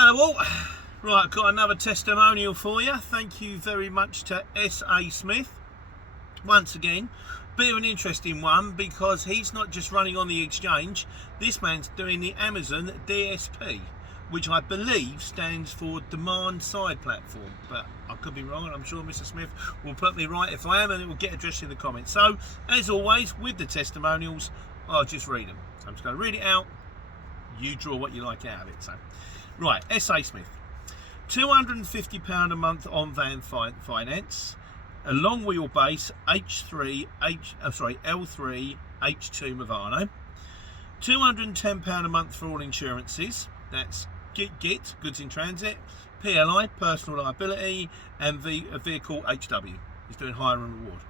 Hello all. Right, I've got another testimonial for you. Thank you very much to S.A. Smith. Once again, bit of an interesting one because he's not just running on the exchange. This man's doing the Amazon DSP, which I believe stands for Demand Side Platform. But I could be wrong, and I'm sure Mr. Smith will put me right if I am, and it will get addressed in the comments. So, as always, with the testimonials, I'll just read them. So I'm just going to read it out. You draw what you like out of it. So, right, S.A. Smith. £250 a month on van finance, a long wheelbase L3 H2 Movano, £210 a month for all insurances. That's GIT, goods in transit, PLI, personal liability, and vehicle HW. He's doing hire and reward.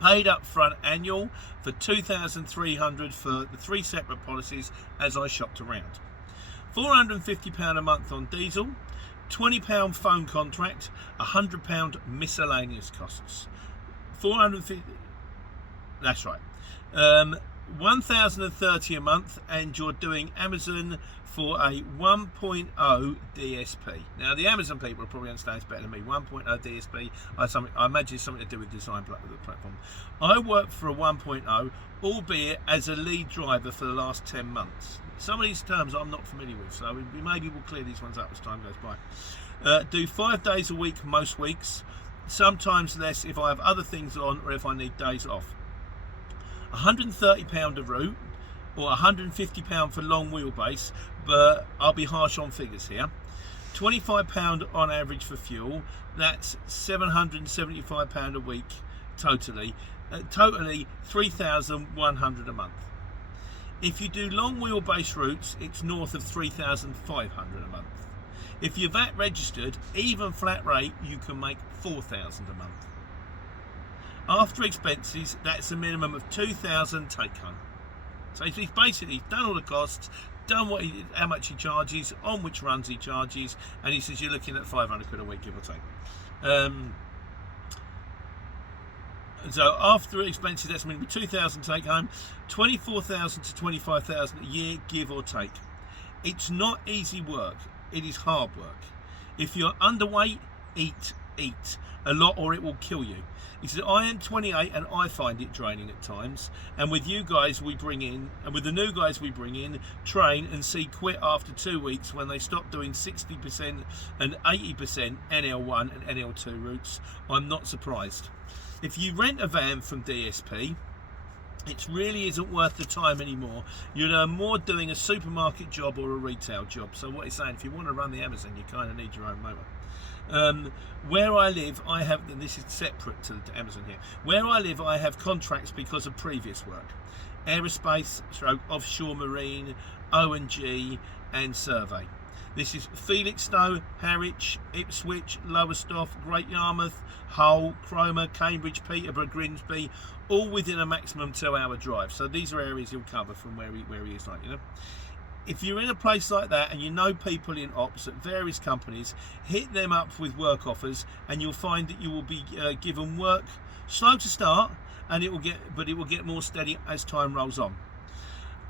Paid up front annual for $2,300 for the 3 separate policies as I shopped around. £450 a month on diesel, £20 phone contract, £100 miscellaneous costs. 450. That's right. 1,030 a month, and you're doing Amazon for a 1.0 DSP. Now, the Amazon people will probably understand this better than me. 1.0 DSP, I imagine it's something to do with design of the platform. I work for a 1.0, albeit as a lead driver for the last 10 months. Some of these terms I'm not familiar with, so maybe we'll clear these ones up as time goes by. Do 5 days a week most weeks, sometimes less if I have other things on or if I need days off. £130 a route, or £150 for long wheelbase, but I'll be harsh on figures here. £25 on average for fuel, that's £775 a week totally. Totally £3,100 a month. If you do long wheelbase routes, it's north of £3,500 a month. If you're VAT registered, even flat rate, you can make £4,000 a month. After expenses, that's a minimum of £2,000 take home. So he's basically done all the costs, done how much he charges, on which runs he charges, and he says you're looking at £500 a week, give or take. So after expenses, that's minimum £2,000 take home, £24,000 to £25,000 a year, give or take. It's not easy work. It is hard work. If you're underweight, eat a lot, or it will kill you. He said, I am 28 and I find it draining at times. And with you guys we bring in, and with the new guys we bring in, train and see quit after 2 weeks when they stop doing 60% and 80% NL1 and NL2 routes, I'm not surprised. If you rent a van from DSP, it really isn't worth the time anymore. You'll earn more doing a supermarket job or a retail job. So what he's saying, if you want to run the Amazon, you kind of need your own motor. Where I live, I have, and this is separate to Amazon here, where I live I have contracts because of previous work. Aerospace, offshore marine, O&G and survey. This is Felixstowe, Harwich, Ipswich, Lowestoft, Great Yarmouth, Hull, Cromer, Cambridge, Peterborough, Grimsby, all within a maximum 2-hour drive. So these are areas he'll cover from where he is, like, you know. If you're in a place like that and you know people in ops at various companies, hit them up with work offers, and you'll find that you will be given work slow to start, and it will get more steady as time rolls on.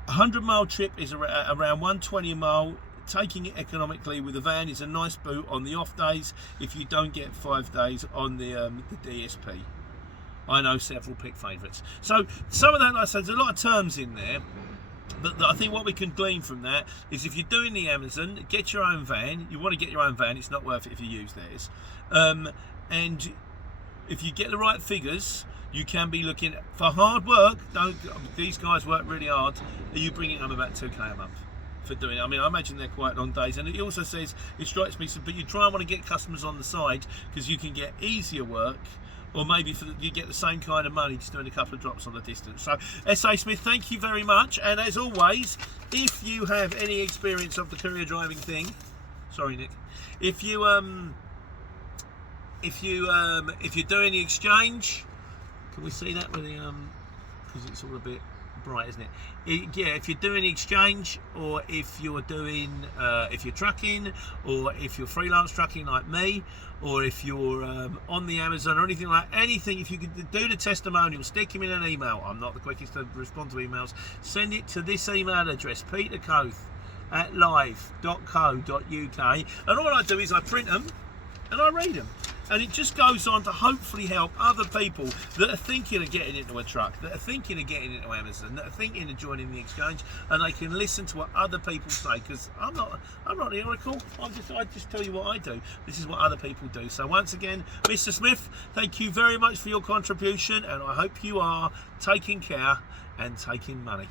A 100-mile trip is around 120 a mile. Taking it economically with a van is a nice boot on the off days if you don't get 5 days on the DSP. I know several pick favourites. So some of that, like I said, there's a lot of terms in there. But I think what we can glean from that is if you're doing the Amazon, get your own van. You want to get your own van. It's not worth it if you use theirs. And if you get the right figures, you can be looking for hard work. These guys work really hard. You bring it home about 2k a month for doing it. I mean, I imagine they're quite long days. And it also says, it strikes me, but you try and want to get customers on the side because you can get easier work. Or maybe you get the same kind of money just doing a couple of drops on the distance. So, S.A. Smith, thank you very much. And as always, if you have any experience of the courier driving thing, sorry, Nick. If you're doing the exchange, can we see that with the because it's all a bit bright, isn't it? Yeah, if you're doing the exchange, or if you're doing if you're trucking, or if you're freelance trucking like me, or if you're on the Amazon or anything like anything, if you could do the testimonial, stick him in an email. I'm not the quickest to respond to emails. Send it to this email address, petercoth live.co.uk, and all I do is I print them and I read them. And it just goes on to hopefully help other people that are thinking of getting into a truck, that are thinking of getting into Amazon, that are thinking of joining the exchange, and they can listen to what other people say, because I'm not the oracle. I just tell you what I do. This is what other people do. So once again, Mr. Smith, thank you very much for your contribution, and I hope you are taking care and taking money.